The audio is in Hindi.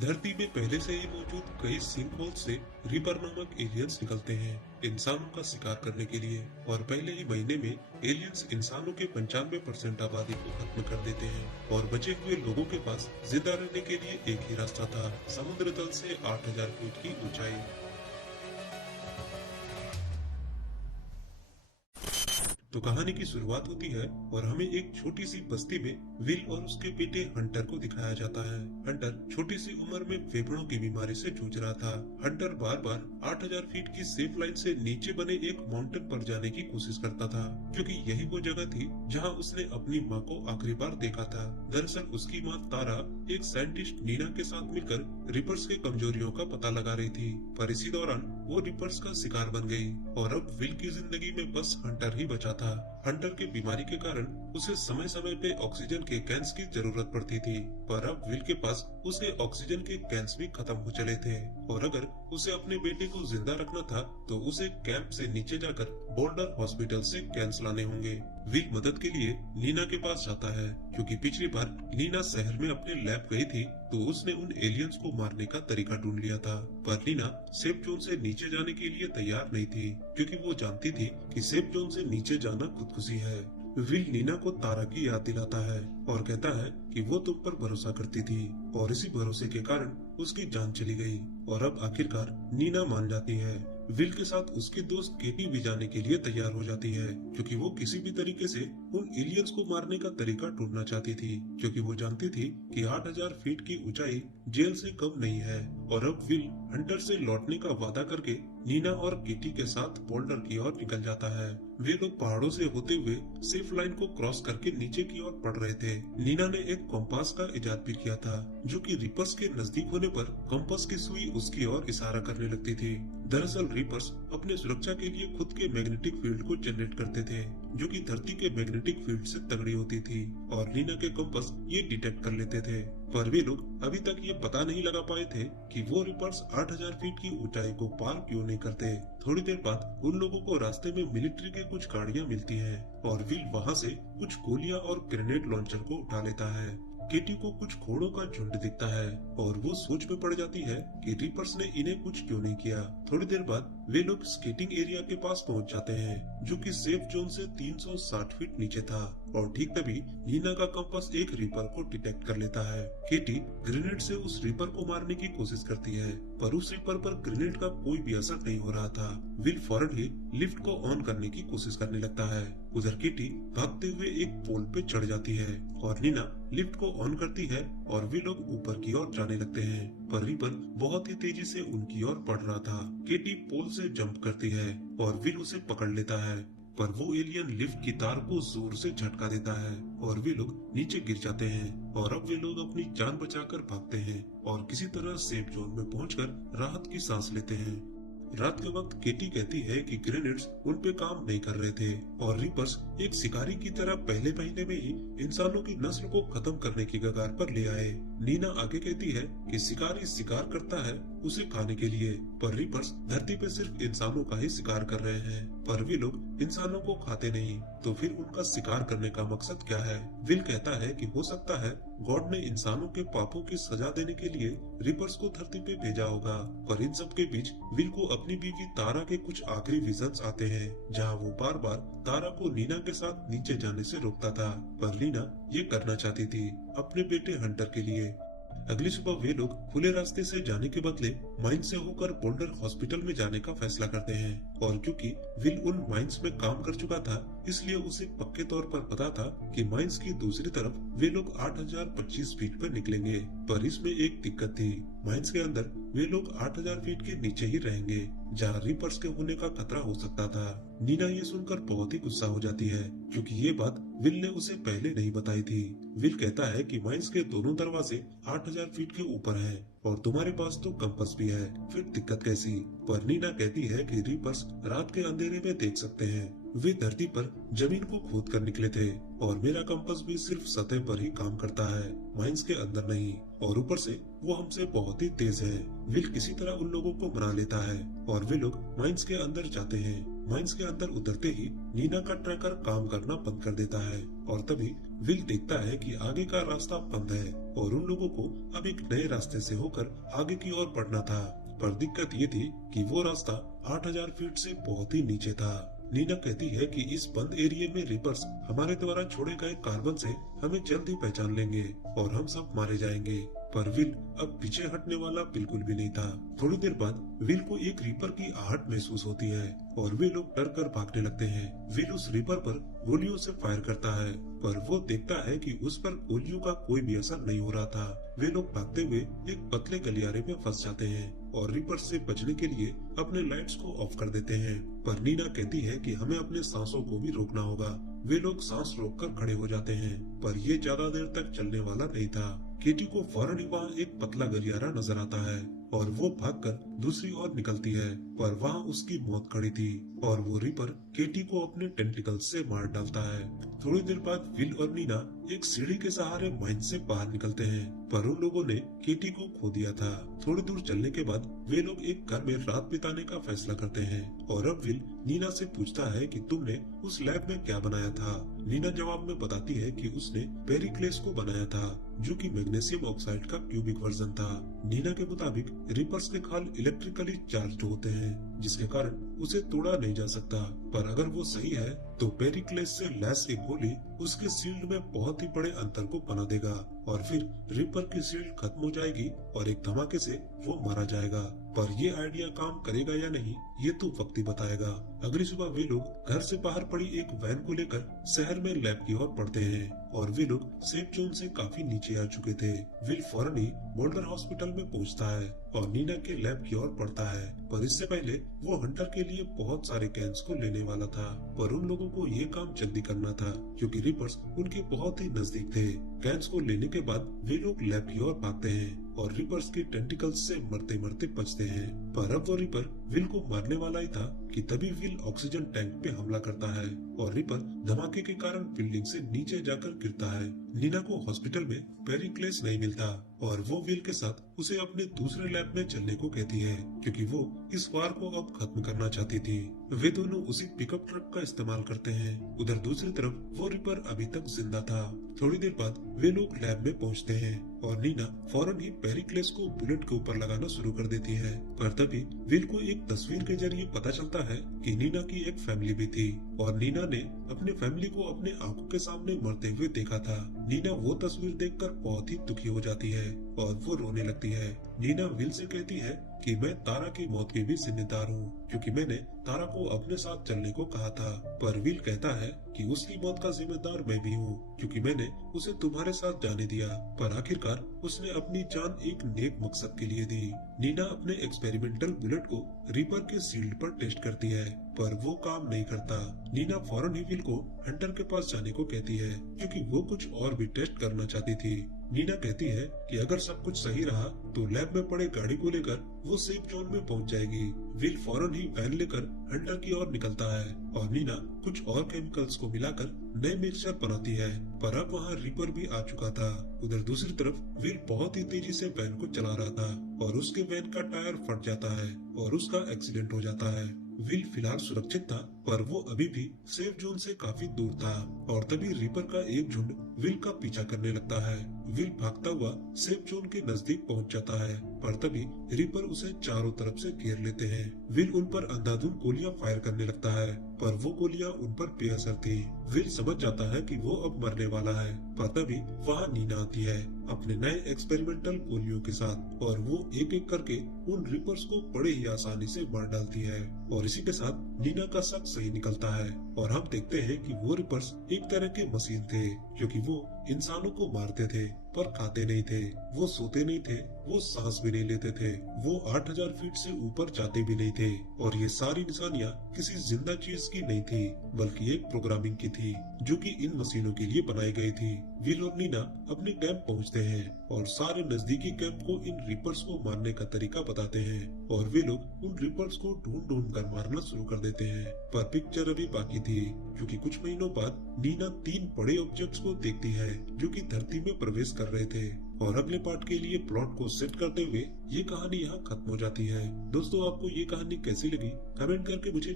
धरती में पहले से ही मौजूद कई सिंक होल से रिपर नामक एलियंस निकलते हैं इंसानों का शिकार करने के लिए। और पहले ही महीने में एलियंस इंसानों के 95% आबादी को खत्म कर देते हैं और बचे हुए लोगों के पास जिंदा रहने के लिए एक ही रास्ता था, समुद्र तल से 8000 फीट की ऊंचाई। तो कहानी की शुरुआत होती है और हमें एक छोटी सी बस्ती में विल और उसके बेटे हंटर को दिखाया जाता है। हंटर छोटी सी उम्र में फेफड़ों की बीमारी से जूझ रहा था। हंटर बार बार 8000 फीट की सेफ लाइन से नीचे बने एक माउंटेन पर जाने की कोशिश करता था, क्योंकि यही वो जगह थी जहां उसने अपनी माँ को आखिरी बार देखा था। दरअसल उसकी माँ तारा एक साइंटिस्ट नीना के साथ मिलकर रिपर्स के कमजोरियों का पता लगा रही थी, पर इसी दौरान वो रिपर्स का शिकार बन गई और अब विल की जिंदगी में बस हंटर ही बचा था। हंटर की बीमारी के कारण उसे समय समय पे ऑक्सीजन के कैंस की जरूरत पड़ती थी, पर अब विल के पास उसे ऑक्सीजन के कैंस भी खत्म हो चले थे और अगर उसे अपने बेटे को जिंदा रखना था तो उसे कैंप से नीचे जाकर बोल्डर हॉस्पिटल से कैंस लाने होंगे। विल मदद के लिए नीना के पास जाता है, क्योंकि पिछली बार नीना शहर में अपने लैब गई थी तो उसने उन एलियंस को मारने का तरीका ढूंढ लिया था। पर नीना सेफ जोन से नीचे जाने के लिए तैयार नहीं थी, क्योंकि वो जानती थी कि सेफ जोन से नीचे जाना खुदकुशी है। विल नीना को तारा की याद दिलाता है और कहता है कि वो तुम पर भरोसा करती थी और इसी भरोसे के कारण उसकी जान चली गई। और अब आखिरकार नीना मान जाती है। विल के साथ उसकी दोस्त केटी भी जाने के लिए तैयार हो जाती है, क्योंकि वो किसी भी तरीके से उन एलियंस को मारने का तरीका ढूंढना चाहती थी, क्योंकि वो जानती थी कि 8000 फीट की ऊंचाई जेल से कम नहीं है। और अब विल हंटर से लौटने का वादा करके नीना और केटी के साथ बोल्डर की ओर निकल जाता है। वे लोग पहाड़ों से होते हुए सेफ लाइन को क्रॉस करके नीचे की ओर बढ़ रहे थे। नीना ने एक कॉम्पास का इजाद भी किया था, जो कि रिपर्स के नजदीक होने पर कॉम्पास की सुई उसकी ओर इशारा करने लगती थी। दरअसल रिपर्स अपने सुरक्षा के लिए खुद के मैग्नेटिक फील्ड को जनरेट करते थे, जो कि धरती के मैग्नेटिक फील्ड से तगड़ी होती थी और नीना के कॉम्पास ये डिटेक्ट कर लेते थे। पर वे लोग अभी तक ये पता नहीं लगा पाए थे कि वो रिपर्स 8000 फीट की ऊंचाई को पार क्यों नहीं करते। थोड़ी देर बाद उन लोगों को रास्ते में मिलिट्री के कुछ गाड़ियां मिलती हैं और विल वहां से कुछ गोलियां और ग्रेनेड लॉन्चर को उठा लेता है। केटी को कुछ घोड़ों का झुंड दिखता है और वो सोच में पड़ जाती है कि रिपर्स ने इन्हें कुछ क्यों नहीं किया। थोड़ी देर बाद वे लोग स्केटिंग एरिया के पास पहुंच जाते हैं, जो कि सेफ जोन से 360 फीट नीचे था और ठीक तभी नीना का कंपास एक रिपर को डिटेक्ट कर लेता है। केटी ग्रेनेड से उस रिपर को मारने की कोशिश करती है, पर उस रिपर पर ग्रेनेड का कोई भी असर नहीं हो रहा था। विल फौरन ही लिफ्ट को ऑन करने की कोशिश करने लगता है। उधर केटी भागते हुए एक पोल पे चढ़ जाती है और नीना लिफ्ट को ऑन करती है और वे लोग ऊपर की ओर जाने लगते हैं, पर रिपर बहुत ही तेजी से उनकी ओर बढ़ रहा था। केटी पोल से जंप करती है और विल उसे पकड़ लेता है, पर वो एलियन लिफ्ट की तार को जोर से झटका देता है और वे लोग नीचे गिर जाते हैं। और अब वे लोग अपनी जान बचाकर भागते हैं और किसी तरह सेफ जोन में पहुंचकर राहत की सांस लेते हैं। रात के वक्त केटी कहती है कि ग्रेनेड्स उन पे काम नहीं कर रहे थे और रिपर्स एक शिकारी की तरह पहले महीने में ही इंसानों की नस्ल को खत्म करने की कगार पर ले आए। नीना आगे कहती है कि शिकारी शिकार करता है उसे खाने के लिए, पर रिपर्स धरती पे सिर्फ इंसानों का ही शिकार कर रहे हैं, पर वे लोग इंसानों को खाते नहीं, तो फिर उनका शिकार करने का मकसद क्या है। विल कहता है कि हो सकता है गॉड ने इंसानों के पापों की सजा देने के लिए रिपर्स को धरती पे भेजा होगा। पर इन सब के बीच विल को अपनी बीवी तारा के कुछ आखिरी विजन्स आते हैं, जहां वो बार बार तारा को नीना के साथ नीचे जाने से रोकता था, पर नीना ये करना चाहती थी अपने बेटे हंटर के लिए। अगली सुबह वे लोग खुले रास्ते से जाने के बदले माइन से होकर बोल्डर हॉस्पिटल में जाने का फैसला करते हैं और क्योंकि विल उन माइंस में काम कर चुका था, इसलिए उसे पक्के तौर पर पता था कि माइंस की दूसरी तरफ वे लोग 8025 फीट पर निकलेंगे। पर इसमें एक दिक्कत थी, माइंस के अंदर वे लोग 8000 फीट के नीचे ही रहेंगे, जहाँ रिपर्स के होने का खतरा हो सकता था। नीना ये सुनकर बहुत ही गुस्सा हो जाती है, क्योंकि ये बात विल ने उसे पहले नहीं बताई थी। विल कहता है कि माइंस के दोनों दरवाजे 8000 फीट के ऊपर हैं और तुम्हारे पास तो कंपास भी है, फिर दिक्कत कैसी। पर नीना कहती है कि रिपर्स रात के अंधेरे में देख सकते हैं। वे धरती पर जमीन को खोद कर निकले थे और मेरा कंपास भी सिर्फ सतह पर ही काम करता है, माइंस के अंदर नहीं, और ऊपर से वो हमसे बहुत ही तेज है। विल किसी तरह उन लोगों को मना लेता है और वे लोग माइंस के अंदर जाते हैं। माइंस के अंदर उतरते ही नीना का ट्रैकर काम करना बंद कर देता है और तभी विल देखता है कि आगे का रास्ता बंद है और उन लोगों को अब एक नए रास्ते से होकर आगे की ओर बढ़ना था। पर दिक्कत ये थी कि वो रास्ता 8000 फीट से बहुत ही नीचे था। नीना कहती है कि इस बंद एरिया में रिपर्स हमारे द्वारा छोड़े गए कार्बन से हमें जल्द ही पहचान लेंगे और हम सब मारे जाएंगे। पर विल अब पीछे हटने वाला बिल्कुल भी नहीं था। थोड़ी देर बाद विल को एक रीपर की आहट महसूस होती है और वे लोग डर कर भागने लगते हैं। विल उस रीपर पर गोलियों से फायर करता है, पर वो देखता है कि उस पर गोलियों का कोई भी असर नहीं हो रहा था। वे लोग भागते हुए एक पतले गलियारे में फंस जाते हैं और रीपर से बचने के लिए अपने लाइट्स को ऑफ कर देते हैं। पर नीना कहती है कि हमें अपने सांसों को भी रोकना होगा। वे लोग सांस रोककर खड़े हो जाते हैं, पर ये ज्यादा देर तक चलने वाला नहीं था। केटी को फौरन ही वहाँ एक पतला गलियारा नजर आता है और वो भागकर दूसरी ओर निकलती है, पर वहाँ उसकी मौत खड़ी थी और वो रीपर केटी को अपने टेंटिकल से मार डालता है। थोड़ी देर बाद विल और नीना एक सीढ़ी के सहारे माइन से बाहर निकलते हैं, पर उन लोगों ने केटी को खो दिया था। थोड़ी दूर चलने के बाद वे लोग एक घर में रात बिताने का फैसला करते हैं और अब विल नीना से पूछता है कि तुमने उस लैब में क्या बनाया था। नीना जवाब में बताती है कि उसने पेरिक्लेस को बनाया था, जो कि मैग्नीशियम ऑक्साइड का क्यूबिक वर्जन था। नीना के मुताबिक रिपर्स के खाल इलेक्ट्रिकली चार्ज होते हैं, जिसके कारण उसे तोड़ा नहीं जा सकता। पर अगर वो सही है तो पेरिक्लेस से लैस एक गोली उसके शील्ड में बहुत ही बड़े अंतर को बना देगा और फिर रिपर की शील्ड खत्म हो जाएगी और एक धमाके से वो मारा जाएगा। पर ये आइडिया काम करेगा या नहीं, ये तो वक्त ही बताएगा। अगली सुबह वे लोग घर से बाहर पड़ी एक वैन को लेकर शहर में लैब की ओर बढ़ते हैं और वे लोग सेफ जोन से काफी नीचे आ चुके थे। विल फौरन ही बोल्डर हॉस्पिटल में पहुंचता है और नीना के लैब की ओर बढ़ता है, पर इससे पहले वो हंटर के लिए बहुत सारे कैंस को लेने वाला था। पर उन लोगों को ये काम जल्दी करना था क्योंकि रिपर्स उनके बहुत ही नजदीक थे। कैंस को लेने के बाद वे लोग लैब की ओर भागते हैं और रिपर्स के टेंटिकल्स से मरते मरते बचते हैं। पर अब वो रिपर विल को मारने वाला ही था कि तभी विल ऑक्सीजन टैंक पे हमला करता है और रिपर धमाके के कारण बिल्डिंग से नीचे जाकर गिरता है। नीना को हॉस्पिटल में पेरिक्लेस नहीं मिलता और वो विल के साथ उसे अपने दूसरे लैब में चलने को कहती है क्योंकि वो इस वार को अब खत्म करना चाहती थी। वे दोनों उसी पिकअप ट्रक का इस्तेमाल करते हैं। उधर दूसरी तरफ वो रिपर अभी तक जिंदा था। थोड़ी देर बाद वे लोग लैब में पहुंचते हैं और नीना फौरन ही पेरिक्लेस को बुलेट के ऊपर लगाना शुरू कर देती है। पर तभी विल को एक तस्वीर के जरिए पता चलता है कि नीना की एक फैमिली भी थी और नीना ने अपने फैमिली को अपने आंखों के सामने मरते हुए देखा था। नीना वो तस्वीर देखकर बहुत ही दुखी हो जाती है और वो रोने लगती है। नीना विल से कहती है कि मैं तारा की मौत की भी जिम्मेदार हूँ क्योंकि मैंने तारा को अपने साथ चलने को कहा था। पर विल कहता है कि उसकी मौत का जिम्मेदार मैं भी हूँ क्योंकि मैंने उसे तुम्हारे साथ जाने दिया। पर आखिरकार उसने अपनी जान एक नेक मकसद के लिए दी। नीना अपने एक्सपेरिमेंटल बुलेट को रीपर के शील्ड पर टेस्ट करती है, पर वो काम नहीं करता। नीना फौरन ही विल को हंटर के पास जाने को कहती है क्योंकि वो कुछ और भी टेस्ट करना चाहती थी। नीना कहती है कि अगर सब कुछ सही रहा तो लैब में पड़े गाड़ी को लेकर वो सेफ जोन में पहुंच जाएगी। विल फौरन ही वैन लेकर हंटर की ओर निकलता है और नीना कुछ और केमिकल्स को मिलाकर नए मिक्सचर बनाती है, पर अब वहाँ रीपर भी आ चुका था। उधर दूसरी तरफ विल बहुत ही तेजी से वैन को चला रहा था और उसके वैन का टायर फट जाता है और उसका एक्सीडेंट हो जाता है। विल फिलहाल सुरक्षित था पर वो अभी भी सेफ जोन से काफी दूर था और तभी रीपर का एक झुंड विल का पीछा करने लगता है। विल भागता हुआ सेफ जोन के नजदीक पहुंच जाता है, पर तभी रीपर उसे चारों तरफ से घेर लेते हैं। विल उन पर अंधाधुंध गोलियां फायर करने लगता है, पर वो गोलियां उन पर बेअसर थी। विल समझ जाता है कि वो अब मरने वाला है, पर तभी वहाँ नीना आती है अपने नए एक्सपेरिमेंटल गोलियों के साथ और वो एक एक करके उन रिपर्स को बड़े ही आसानी से मार डालती है और इसी के साथ नीना का शक सही निकलता है और हम देखते हैं कि वो रिपर्स एक तरह के मशीन थे क्योंकि वो इंसानों को मारते थे पर खाते नहीं थे, वो सोते नहीं थे, वो सांस भी नहीं लेते थे, वो 8000 फीट से ऊपर जाते भी नहीं थे और ये सारी निशानियां किसी जिंदा चीज की नहीं थी बल्कि एक प्रोग्रामिंग की थी जो कि इन मशीनों के लिए बनाई गई थी। विल और नीना अपने कैंप पहुंचते हैं और सारे नजदीकी कैंप को इन रिपर्स को मारने का तरीका बताते हैं और वे लोग उन रिपर्स को ढूंढ ढूंढ कर मारना शुरू कर देते हैं। पर पिक्चर अभी बाकी थी क्योंकि कुछ महीनों बाद नीना 3 बड़े ऑब्जेक्ट्स को देखती है जो कि धरती में प्रवेश कर रहे थे और अगले पार्ट के लिए प्लॉट को सेट करते हुए ये कहानी यहाँ खत्म हो जाती है। दोस्तों आपको ये कहानी कैसी लगी कमेंट करके मुझे